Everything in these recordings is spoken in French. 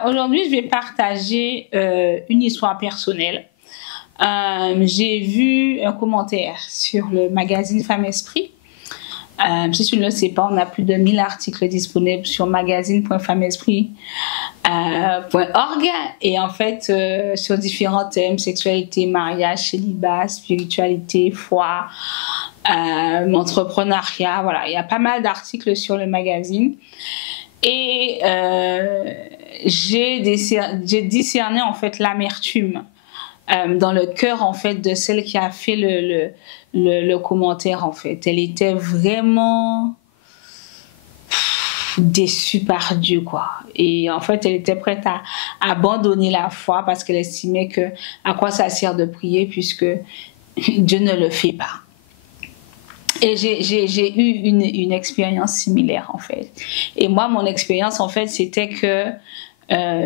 Alors aujourd'hui, je vais partager une histoire personnelle. J'ai vu un commentaire sur le magazine Femme Esprit. Si tu ne le sais pas, on a plus de 1000 articles disponibles sur magazine.femmeesprit.org et en fait sur différents thèmes: sexualité, mariage, célibat, spiritualité, foi, entrepreneuriat. Voilà, il y a pas mal d'articles sur le magazine. Et j'ai discerné en fait l'amertume dans le cœur en fait de celle qui a fait le commentaire. En fait, elle était vraiment déçue par Dieu, quoi. Et en fait, elle était prête à abandonner la foi parce qu'elle estimait que à quoi ça sert de prier puisque Dieu ne le fait pas. Et j'ai eu une expérience similaire en fait. Et moi, mon expérience en fait, c'était que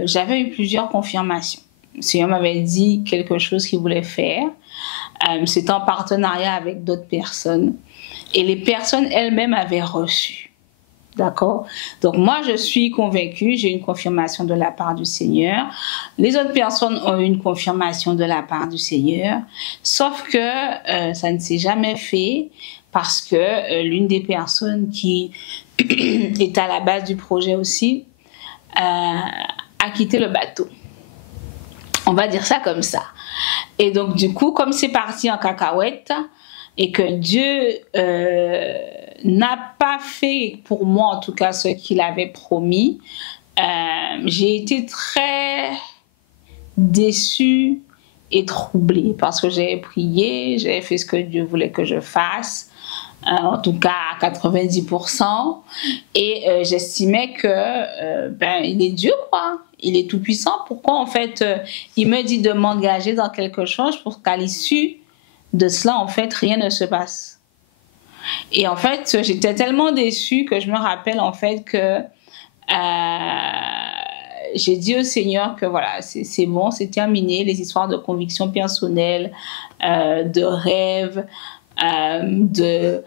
j'avais eu plusieurs confirmations. Le Seigneur m'avait dit quelque chose qu'il voulait faire. C'était en partenariat avec d'autres personnes. Et les personnes elles-mêmes avaient reçu. D'accord? Donc moi, je suis convaincue, j'ai une confirmation de la part du Seigneur. Les autres personnes ont eu une confirmation de la part du Seigneur. Sauf que ça ne s'est jamais fait parce que l'une des personnes qui est à la base du projet aussi a quitté le bateau. On va dire ça comme ça. Et donc du coup, comme c'est parti en cacahuète et que Dieu n'a pas fait pour moi en tout cas ce qu'il avait promis, j'ai été très déçue et troublée parce que j'avais prié, j'avais fait ce que Dieu voulait que je fasse, en tout cas à 90%, et j'estimais que il est Dieu, quoi. Il est tout puissant. Pourquoi en fait il me dit de m'engager dans quelque chose pour qu'à l'issue de cela en fait rien ne se passe? Et en fait j'étais tellement déçue que je me rappelle en fait que j'ai dit au Seigneur que voilà, c'est bon, c'est terminé, les histoires de conviction personnelle, de rêve, de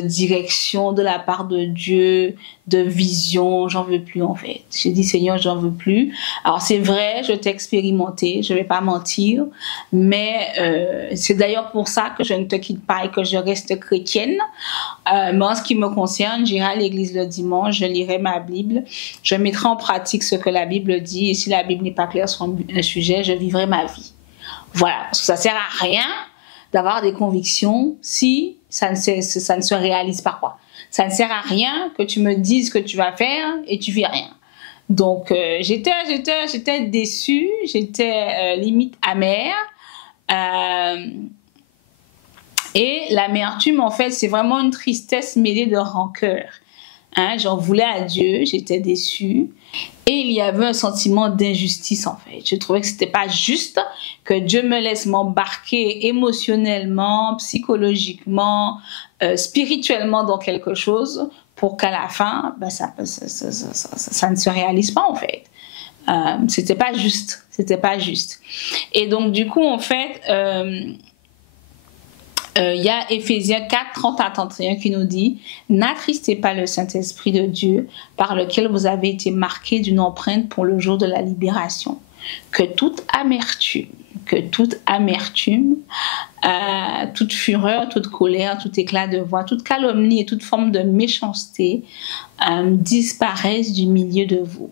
direction de la part de Dieu, de vision, j'en veux plus en fait. J'ai dit Seigneur, j'en veux plus. Alors c'est vrai, je t'ai expérimenté, je vais pas mentir, mais c'est d'ailleurs pour ça que je ne te quitte pas et que je reste chrétienne. Mais en ce qui me concerne, j'irai à l'église le dimanche, je lirai ma Bible, je mettrai en pratique ce que la Bible dit, et si la Bible n'est pas claire sur un sujet, je vivrai ma vie. Voilà, parce que ça sert à rien d'avoir des convictions si ça ne se réalise pas, quoi. Ça ne sert à rien que tu me dises que tu vas faire et tu fais rien. Donc j'étais déçue, j'étais limite amère. Et l'amertume, en fait, c'est vraiment une tristesse mêlée de rancœur. Hein, j'en voulais à Dieu, j'étais déçue. Et il y avait un sentiment d'injustice en fait. Je trouvais que c'était pas juste que Dieu me laisse m'embarquer émotionnellement, psychologiquement, spirituellement dans quelque chose pour qu'à la fin, ça ne se réalise pas en fait. C'était pas juste, c'était pas juste. Et donc du coup en fait, y a Éphésiens 4, 30 à 31 qui nous dit « N'attristez pas le Saint-Esprit de Dieu par lequel vous avez été marqués d'une empreinte pour le jour de la libération. Que toute amertume, toute fureur, toute colère, tout éclat de voix, toute calomnie et toute forme de méchanceté disparaissent du milieu de vous. »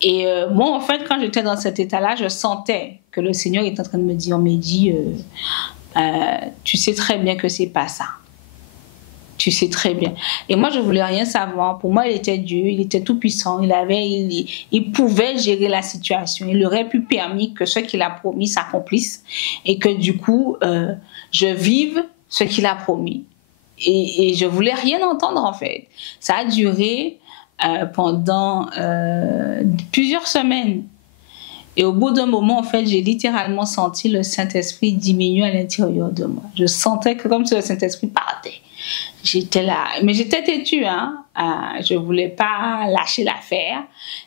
Et moi, en fait, quand j'étais dans cet état-là, je sentais que le Seigneur était en train de me dire « Mehdi, tu sais très bien que c'est pas ça. Tu sais très bien. » Et moi, je voulais rien savoir. Pour moi, il était Dieu, il était tout puissant. Il pouvait gérer la situation. Il aurait pu permettre que ce qu'il a promis s'accomplisse et que du coup, je vive ce qu'il a promis. Et je voulais rien entendre en fait. Ça a duré pendant plusieurs semaines. Et au bout d'un moment, en fait, j'ai littéralement senti le Saint-Esprit diminuer à l'intérieur de moi. Je sentais que comme si le Saint-Esprit partait. J'étais là, mais j'étais têtue, hein. Je ne voulais pas lâcher l'affaire.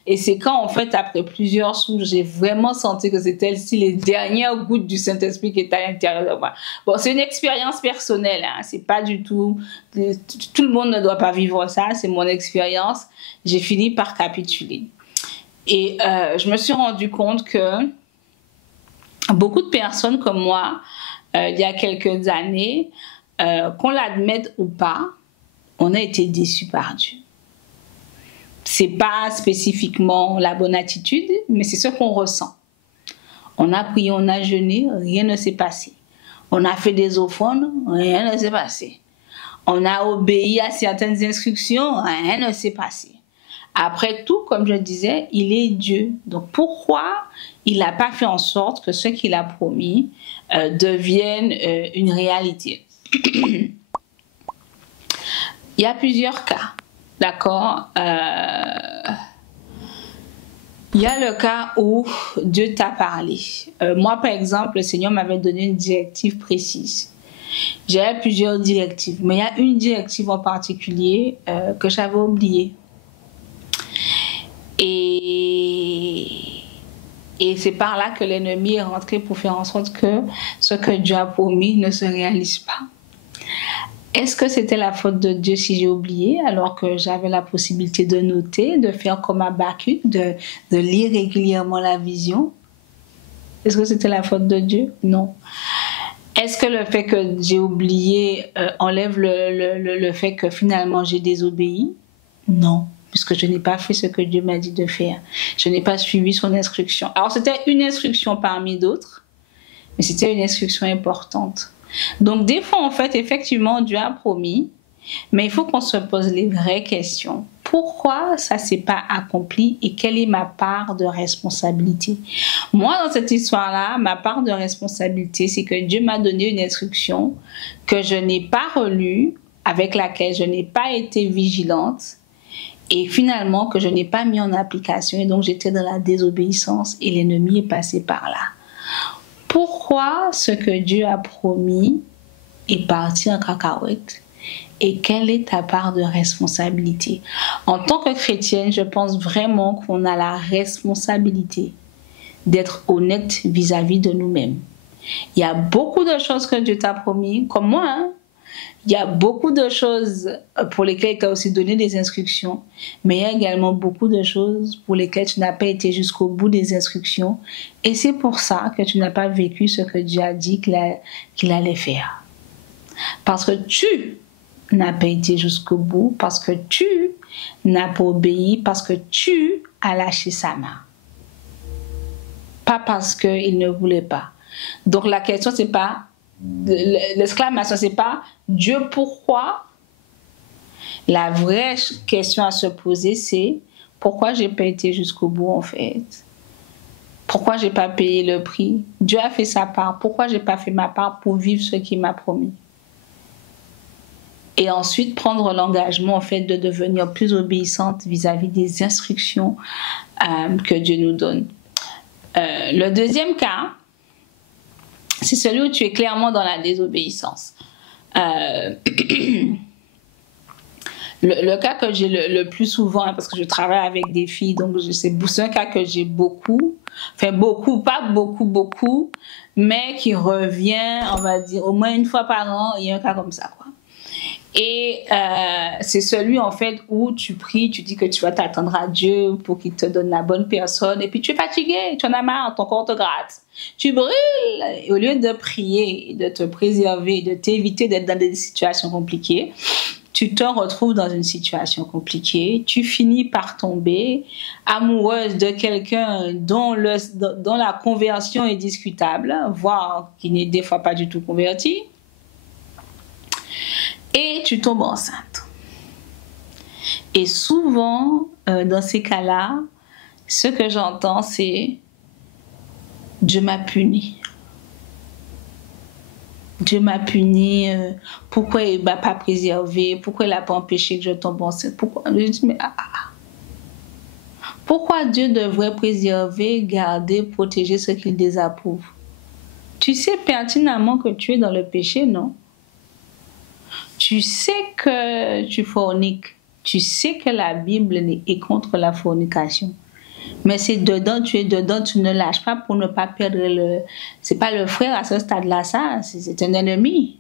Et c'est quand, en fait, après plusieurs souffles, j'ai vraiment senti que c'était les dernières gouttes du Saint-Esprit qui étaient à l'intérieur de moi. Bon, c'est une expérience personnelle, hein. C'est pas du tout... Tout le monde ne doit pas vivre ça, c'est mon expérience. J'ai fini par capituler. Et je me suis rendu compte que beaucoup de personnes comme moi, il y a quelques années, qu'on l'admette ou pas, on a été déçus par Dieu. C'est pas spécifiquement la bonne attitude, mais c'est ce qu'on ressent. On a prié, on a jeûné, rien ne s'est passé. On a fait des offrandes, rien ne s'est passé. On a obéi à certaines instructions, rien ne s'est passé. Après tout, comme je disais, il est Dieu. Donc pourquoi il n'a pas fait en sorte que ce qu'il a promis devienne une réalité? Il y a plusieurs cas, d'accord? Il y a le cas où Dieu t'a parlé. Moi, par exemple, le Seigneur m'avait donné une directive précise. J'avais plusieurs directives, mais il y a une directive en particulier que j'avais oubliée. Et c'est par là que l'ennemi est rentré pour faire en sorte que ce que Dieu a promis ne se réalise pas. Est-ce que c'était la faute de Dieu si j'ai oublié, alors que j'avais la possibilité de noter, de faire comme Habakkuk, de lire régulièrement la vision? Est-ce que c'était la faute de Dieu? Non. Est-ce que le fait que j'ai oublié enlève le fait que finalement j'ai désobéi? Non, puisque je n'ai pas fait ce que Dieu m'a dit de faire. Je n'ai pas suivi son instruction. Alors c'était une instruction parmi d'autres, mais c'était une instruction importante. Donc des fois, en fait, effectivement, Dieu a promis, mais il faut qu'on se pose les vraies questions. Pourquoi ça ne s'est pas accompli et quelle est ma part de responsabilité? Moi, dans cette histoire-là, ma part de responsabilité, c'est que Dieu m'a donné une instruction que je n'ai pas relue, avec laquelle je n'ai pas été vigilante et finalement que je n'ai pas mis en application. Et donc, j'étais dans la désobéissance et l'ennemi est passé par là. Pourquoi ce que Dieu a promis est parti en cacahuète? Et quelle est ta part de responsabilité? En tant que chrétienne, je pense vraiment qu'on a la responsabilité d'être honnête vis-à-vis de nous-mêmes. Il y a beaucoup de choses que Dieu t'a promis, comme moi, hein? Il y a beaucoup de choses pour lesquelles il t'a aussi donné des instructions, mais il y a également beaucoup de choses pour lesquelles tu n'as pas été jusqu'au bout des instructions. Et c'est pour ça que tu n'as pas vécu ce que Dieu a dit qu'il allait faire. Parce que tu n'as pas été jusqu'au bout, parce que tu n'as pas obéi, parce que tu as lâché sa main. Pas parce qu'il ne voulait pas. Donc la question, c'est pas l'exclamation, c'est pas Dieu pourquoi. La vraie question à se poser, c'est pourquoi j'ai pas été jusqu'au bout en fait. Pourquoi j'ai pas payé le prix? Dieu a fait sa part. Pourquoi j'ai pas fait ma part pour vivre ce qu'il m'a promis? Et ensuite prendre l'engagement en fait de devenir plus obéissante vis-à-vis des instructions que Dieu nous donne. Le deuxième cas, c'est celui où tu es clairement dans la désobéissance. Le cas que j'ai le plus souvent, hein, parce que je travaille avec des filles, donc c'est un cas que j'ai beaucoup, enfin beaucoup, pas beaucoup, mais qui revient, on va dire, au moins une fois par an, il y a un cas comme ça, quoi. Et c'est celui en fait où tu pries, tu dis que tu vas t'attendre à Dieu pour qu'il te donne la bonne personne et puis tu es fatigué, tu en as marre, ton corps te gratte, tu brûles. Et au lieu de prier, de te préserver, de t'éviter d'être dans des situations compliquées, tu te retrouves dans une situation compliquée, tu finis par tomber amoureuse de quelqu'un dont la conversion est discutable, voire qui n'est des fois pas du tout converti. Et tu tombes enceinte. Et souvent, dans ces cas-là, ce que j'entends, c'est Dieu m'a puni. Dieu m'a puni. Pourquoi il ne m'a pas préservé? Pourquoi il n'a pas empêché que je tombe enceinte? Pourquoi? Je dis, mais pourquoi Dieu devrait préserver, garder, protéger ce qu'il désapprouve? Tu sais pertinemment que tu es dans le péché, non? Tu sais que tu forniques. Tu sais que la Bible est contre la fornication. Mais c'est dedans, tu es dedans, tu ne lâches pas pour ne pas perdre c'est pas le frère à ce stade-là, ça. C'est un ennemi.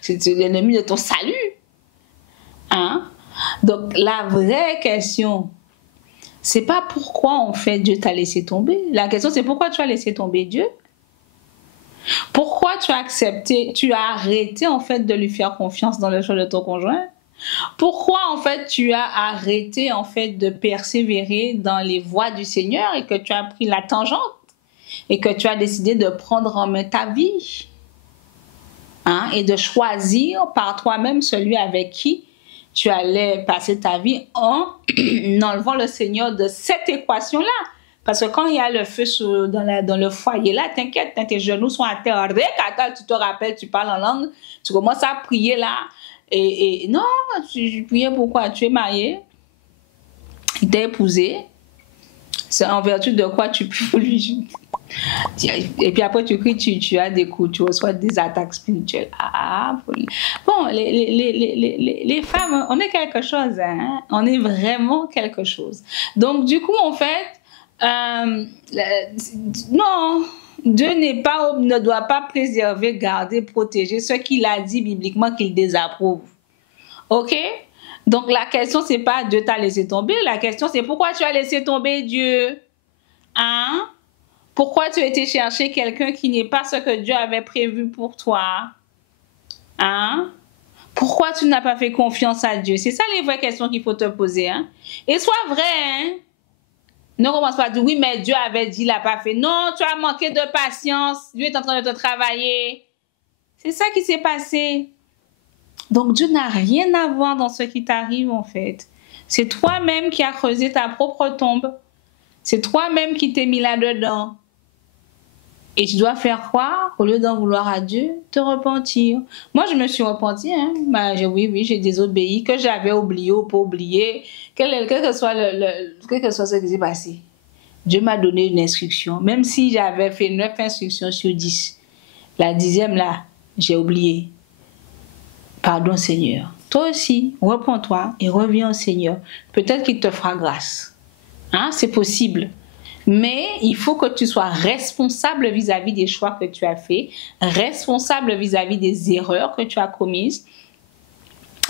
C'est un ennemi de ton salut. Hein? Donc, la vraie question, c'est pas pourquoi en fait Dieu t'a laissé tomber. La question c'est pourquoi tu as laissé tomber Dieu. Pourquoi tu as accepté, tu as arrêté en fait de lui faire confiance dans le choix de ton conjoint. Pourquoi en fait tu as arrêté en fait de persévérer dans les voies du Seigneur et que tu as pris la tangente et que tu as décidé de prendre en main ta vie, hein, et de choisir par toi-même celui avec qui tu allais passer ta vie en enlevant le Seigneur de cette équation-là. Parce que quand il y a le feu dans le foyer, là, t'inquiète, tes genoux sont à terre. Tu te rappelles, tu parles en langue, tu commences à prier là. Et non, tu priais pourquoi? Tu es marié, il t'a épousé. C'est en vertu de quoi tu pries pour lui. Et puis après, tu cries, tu as des coups, tu reçois des attaques spirituelles. Bon, les femmes, on est quelque chose, hein? On est vraiment quelque chose. Donc, du coup, en fait, non, Dieu ne doit pas préserver, garder, protéger ce qu'il a dit bibliquement qu'il désapprouve. Ok? Donc, la question, c'est pas Dieu t'a laissé tomber. La question, c'est pourquoi tu as laissé tomber Dieu? Hein? Pourquoi tu as été chercher quelqu'un qui n'est pas ce que Dieu avait prévu pour toi? Hein? Pourquoi tu n'as pas fait confiance à Dieu? C'est ça les vraies questions qu'il faut te poser. Hein? Et sois vrai. Hein? Ne commence pas à dire oui, mais Dieu avait dit, il n'a pas fait. Non, tu as manqué de patience. Dieu est en train de te travailler. C'est ça qui s'est passé. Donc Dieu n'a rien à voir dans ce qui t'arrive en fait. C'est toi-même qui as creusé ta propre tombe. C'est toi-même qui t'es mis là-dedans. Et tu dois faire quoi? Au lieu d'en vouloir à Dieu, te repentir. Moi, je me suis repentie. Hein? Oui, j'ai désobéi, que j'avais oublié ou pas oublié. Quel que soit ce qui s'est passé. Dieu m'a donné une instruction. Même si j'avais fait 9 instructions sur 10. La 10e, là, j'ai oublié. Pardon, Seigneur. Toi aussi, repens-toi et reviens au Seigneur. Peut-être qu'il te fera grâce. Hein? C'est possible. Mais il faut que tu sois responsable vis-à-vis des choix que tu as faits, responsable vis-à-vis des erreurs que tu as commises.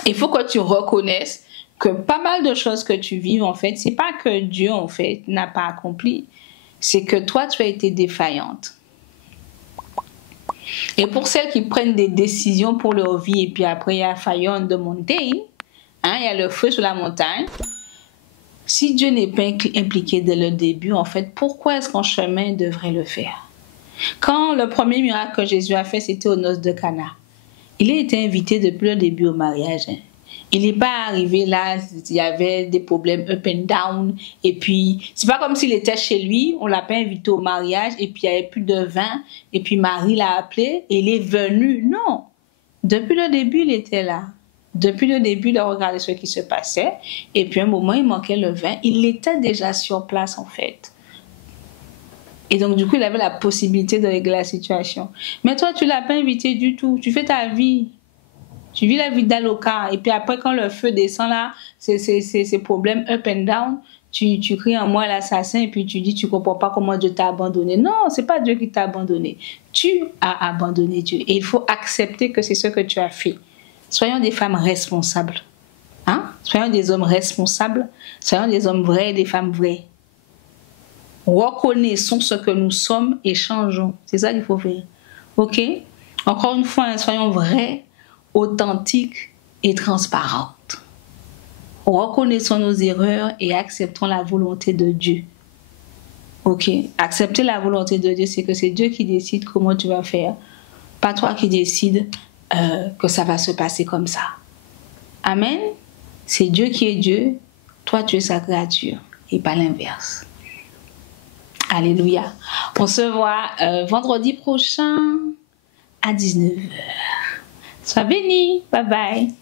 Il faut que tu reconnaisses que pas mal de choses que tu vives, en fait, c'est pas que Dieu, en fait, n'a pas accompli. C'est que toi, tu as été défaillante. Et pour celles qui prennent des décisions pour leur vie, et puis après, il y a fire on the mountain, hein, il y a le feu sur la montagne. Si Dieu n'est pas impliqué dès le début, en fait, pourquoi est-ce qu'un chemin devrait le faire? Quand le premier miracle que Jésus a fait, c'était aux noces de Cana. Il a été invité depuis le début au mariage. Hein. Il n'est pas arrivé là, il y avait des problèmes up and down. Et puis, c'est pas comme s'il était chez lui, on l'a pas invité au mariage, et puis il n'y avait plus de vin, et puis Marie l'a appelé, et il est venu. Non. Depuis le début, il était là. Depuis le début, il a regardé ce qui se passait. Et puis, à un moment, il manquait le vin. Il était déjà sur place, en fait. Et donc, du coup, il avait la possibilité de régler la situation. Mais toi, tu ne l'as pas invité du tout. Tu fais ta vie. Tu vis la vie d'Aloca. Et puis après, quand le feu descend là, ces problèmes up and down, tu cries en moi l'assassin et puis tu dis, tu ne comprends pas comment Dieu t'a abandonné. Non, ce n'est pas Dieu qui t'a abandonné. Tu as abandonné Dieu. Et il faut accepter que c'est ce que tu as fait. Soyons des femmes responsables. Hein? Soyons des hommes responsables. Soyons des hommes vrais et des femmes vraies. Reconnaissons ce que nous sommes et changeons. C'est ça qu'il faut faire. OK? Encore une fois, soyons vrais, authentiques et transparentes. Reconnaissons nos erreurs et acceptons la volonté de Dieu. OK? Accepter la volonté de Dieu, c'est que c'est Dieu qui décide comment tu vas faire. Pas toi qui décides que ça va se passer comme ça. Amen. C'est Dieu qui est Dieu. Toi, tu es sa créature et pas l'inverse. Alléluia. On se voit vendredi prochain à 19h. Sois béni. Bye bye.